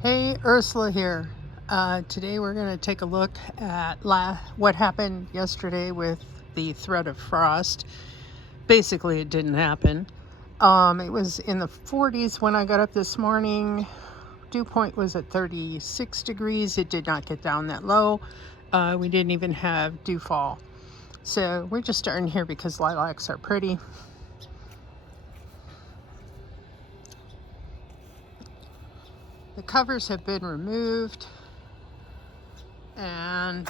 Hey, Ursula here. Today we're going to take a look at what happened yesterday with the threat of frost. Basically, it didn't happen. It was in the 40s when I got up this morning. Dew point was at 36 degrees. It did not get down that low. We didn't even have dew fall. So we're just starting here because lilacs are pretty. The covers have been removed, and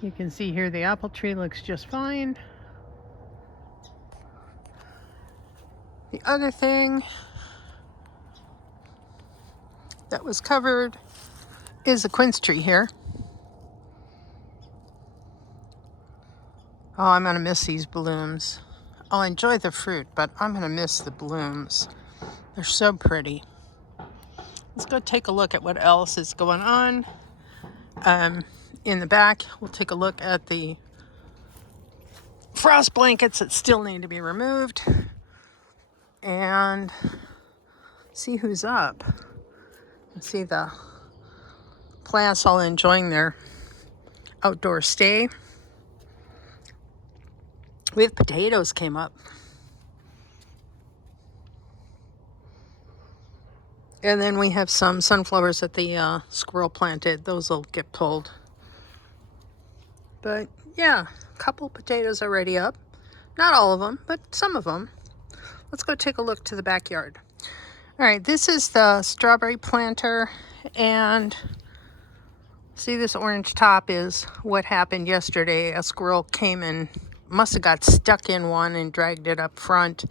you can see here the apple tree looks just fine. The other thing that was covered is a quince tree here. Oh, I'm going to miss these blooms. I'll enjoy the fruit, but I'm going to miss the blooms. They're so pretty. Let's go take a look at what else is going on. In the back, we'll take a look at the frost blankets that still need to be removed and see who's up. See the plants all enjoying their outdoor stay. We have potatoes came up. And then we have some sunflowers that the squirrel planted. Those will get pulled. But yeah, a couple potatoes already up. Not all of them, but some of them. Let's go take a look to the backyard. All right, this is the strawberry planter. And see, this orange top is what happened yesterday. A squirrel came and must have got stuck in one and dragged it up front.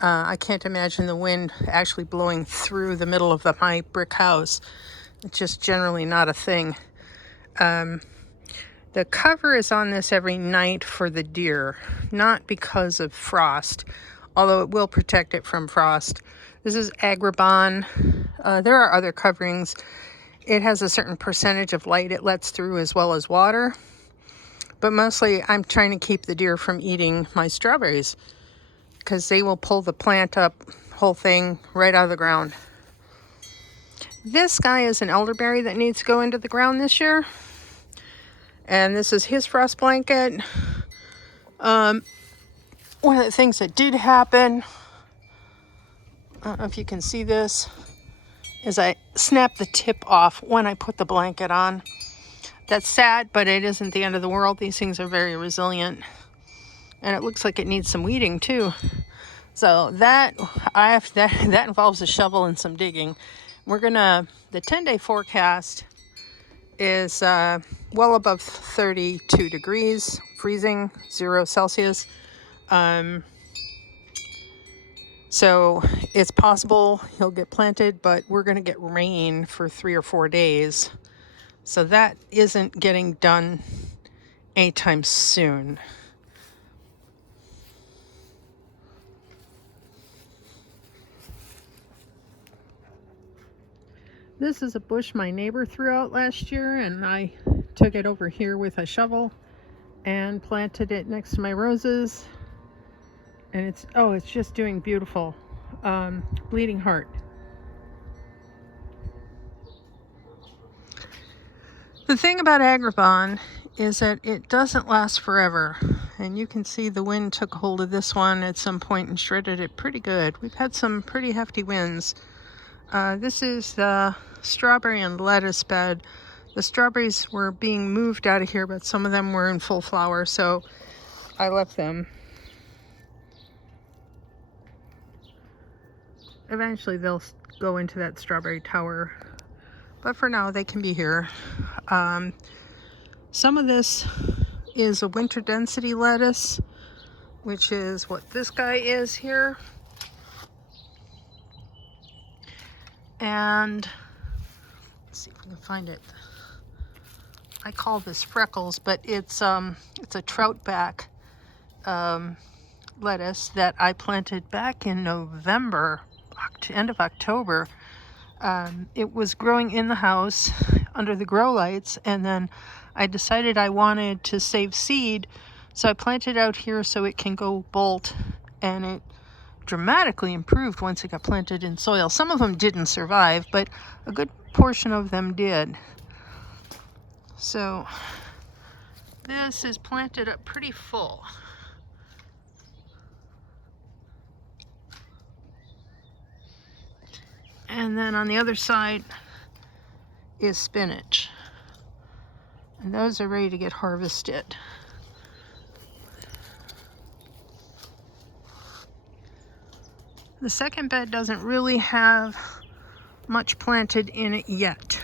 I can't imagine the wind actually blowing through the middle of my brick house. It's just generally not a thing. The cover is on this every night for the deer, not because of frost, although it will protect it from frost. This is Agribon. There are other coverings. It has a certain percentage of light it lets through as well as water. But mostly I'm trying to keep the deer from eating my strawberries, because they will pull the plant up, whole thing, right out of the ground. This guy is an elderberry that needs to go into the ground this year. And this is his frost blanket. One of the things that did happen, I don't know if you can see this, is I snapped the tip off when I put the blanket on. That's sad, but it isn't the end of the world. These things are very resilient. And it looks like it needs some weeding too. So that involves a shovel and some digging. The 10-day forecast is well above 32 degrees, freezing, 0 Celsius. So it's possible he'll get planted, but we're going to get rain for 3 or 4 days. So that isn't getting done anytime soon. This is a bush my neighbor threw out last year, and I took it over here with a shovel and planted it next to my roses. And it's just doing beautiful. Bleeding heart. The thing about Agribon is that it doesn't last forever. And you can see the wind took hold of this one at some point and shredded it pretty good. We've had some pretty hefty winds. This is the strawberry and lettuce bed. The strawberries were being moved out of here, but some of them were in full flower, so I left them. Eventually they'll go into that strawberry tower, but for now they can be here. Some of this is a winter density lettuce, which is what this guy is here. And let's see if we can find it. I call this Freckles, but it's a troutback lettuce that I planted back in November, end of October. It was growing in the house under the grow lights, and then I decided I wanted to save seed, so I planted out here so it can go bolt, and it dramatically improved once it got planted in soil. Some of them didn't survive, but a good portion of them did. So this is planted up pretty full. And then on the other side is spinach. And those are ready to get harvested. The second bed doesn't really have much planted in it yet.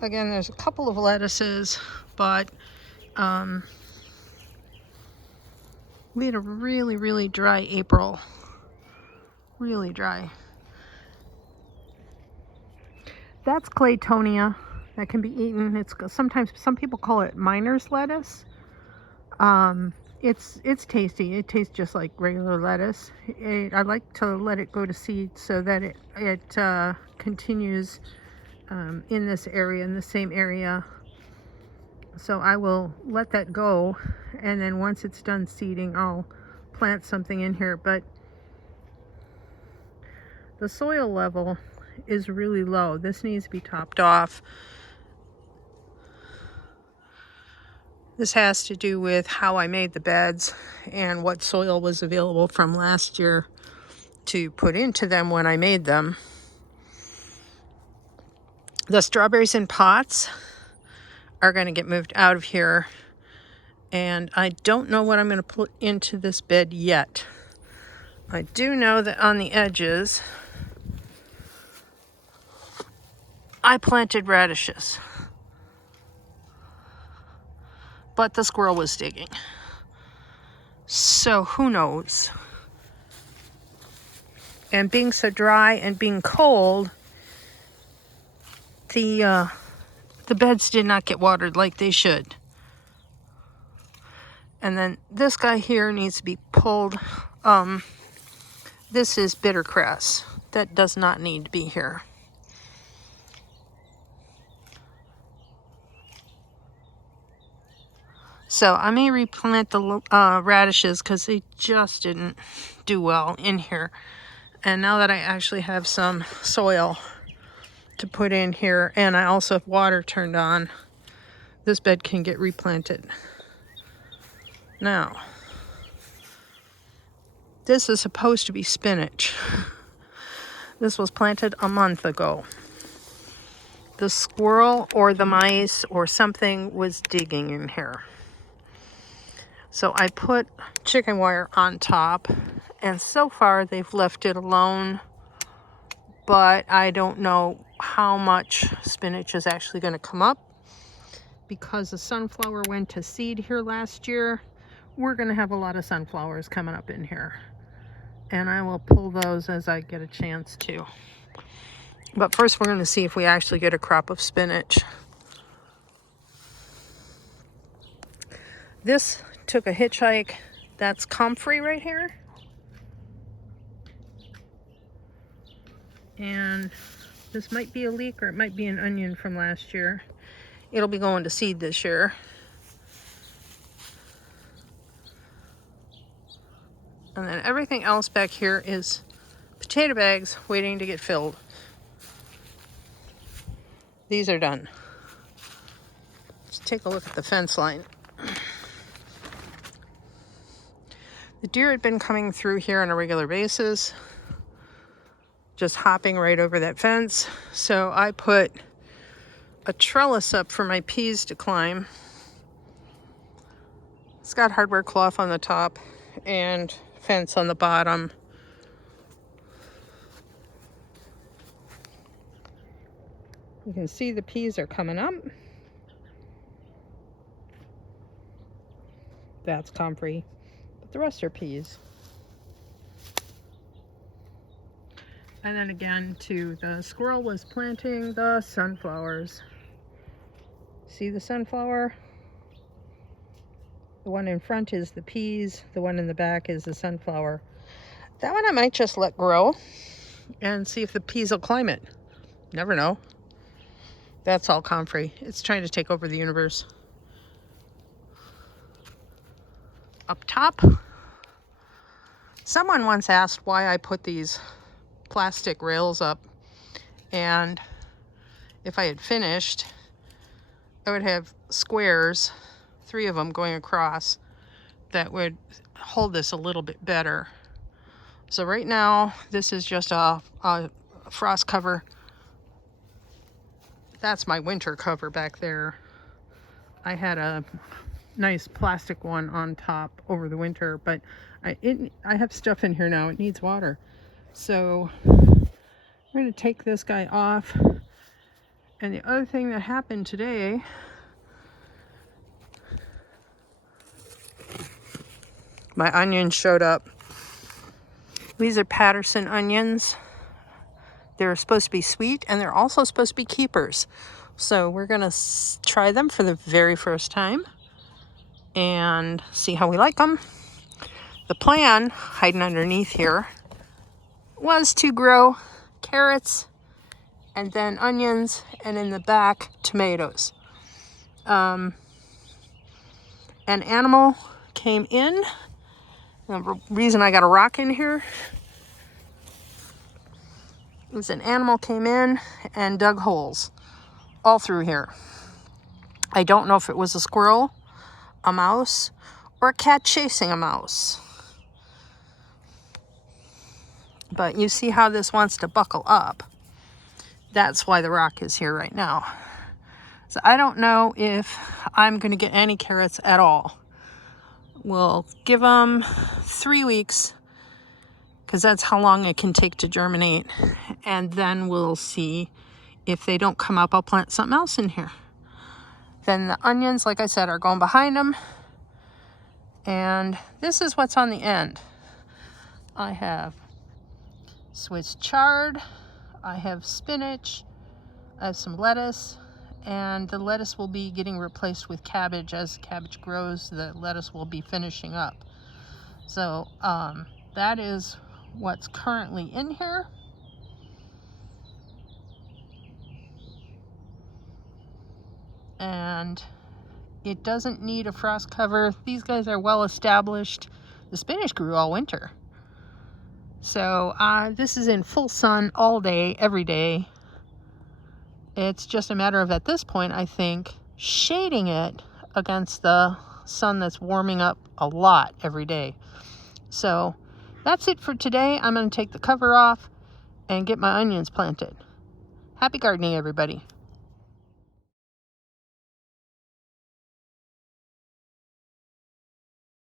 Again, there's a couple of lettuces, but we had a really, really dry April. Really dry. That's Claytonia. That can be eaten. It's sometimes, some people call it miner's lettuce. It's tasty. It tastes just like regular lettuce. I like to let it go to seed so that it continues in this area, in the same area. So I will let that go, and then once it's done seeding, I'll plant something in here. But the soil level is really low. This needs to be topped off. This has to do with how I made the beds and what soil was available from last year to put into them when I made them. The strawberries in pots are going to get moved out of here, and I don't know what I'm going to put into this bed yet. I do know that on the edges I planted radishes, but the squirrel was digging, so who knows. And being so dry and being cold, the beds did not get watered like they should. And then this guy here needs to be pulled. This is bittercress. That does not need to be here. So I may replant the radishes because they just didn't do well in here. And now that I actually have some soil to put in here, and I also have water turned on, this bed can get replanted. Now, this is supposed to be spinach. This was planted a month ago. The squirrel or the mice or something was digging in here. So I put chicken wire on top, and so far they've left it alone, but I don't know how much spinach is actually going to come up. Because the sunflower went to seed here last year, we're going to have a lot of sunflowers coming up in here. And I will pull those as I get a chance to. But first we're going to see if we actually get a crop of spinach. This took a hitchhike. That's comfrey right here. And this might be a leek, or it might be an onion from last year. It'll be going to seed this year. And then everything else back here is potato bags waiting to get filled. These are done. Let's take a look at the fence line. The deer had been coming through here on a regular basis, just hopping right over that fence. So I put a trellis up for my peas to climb. It's got hardware cloth on the top and fence on the bottom. You can see the peas are coming up. That's comfrey, but the rest are peas. And then again, too, the squirrel was planting the sunflowers. See the sunflower? The one in front is the peas. The one in the back is the sunflower. That one I might just let grow and see if the peas will climb it. Never know. That's all comfrey. It's trying to take over the universe. Up top, Someone once asked why I put these plastic rails up, and if I had finished, I would have squares, 3 of them going across, that would hold this a little bit better. So right now, this is just a frost cover. That's my winter cover back there. I had a nice plastic one on top over the winter, but I have stuff in here now. It needs water. So we're going to take this guy off. And the other thing that happened today, my onions showed up. These are Patterson onions. They're supposed to be sweet, and they're also supposed to be keepers. So we're going to try them for the very first time and see how we like them. The plan, hiding underneath here, was to grow carrots and then onions, and in the back, tomatoes. An animal came in. The reason I got a rock in here is an animal came in and dug holes all through here. I don't know if it was a squirrel, a mouse, or a cat chasing a mouse. But you see how this wants to buckle up. That's why the rock is here right now. So I don't know if I'm going to get any carrots at all. We'll give them 3 weeks, because that's how long it can take to germinate. And then we'll see if they don't come up. I'll plant something else in here. Then the onions, like I said, are going behind them. And this is what's on the end. I have Swiss chard, I have spinach, I have some lettuce, and the lettuce will be getting replaced with cabbage. As the cabbage grows, the lettuce will be finishing up. So that is what's currently in here. And it doesn't need a frost cover. These guys are well established. The spinach grew all winter. So this is in full sun all day, every day. It's just a matter of, at this point, I think, shading it against the sun that's warming up a lot every day. So that's it for today. I'm going to take the cover off and get my onions planted. Happy gardening, everybody.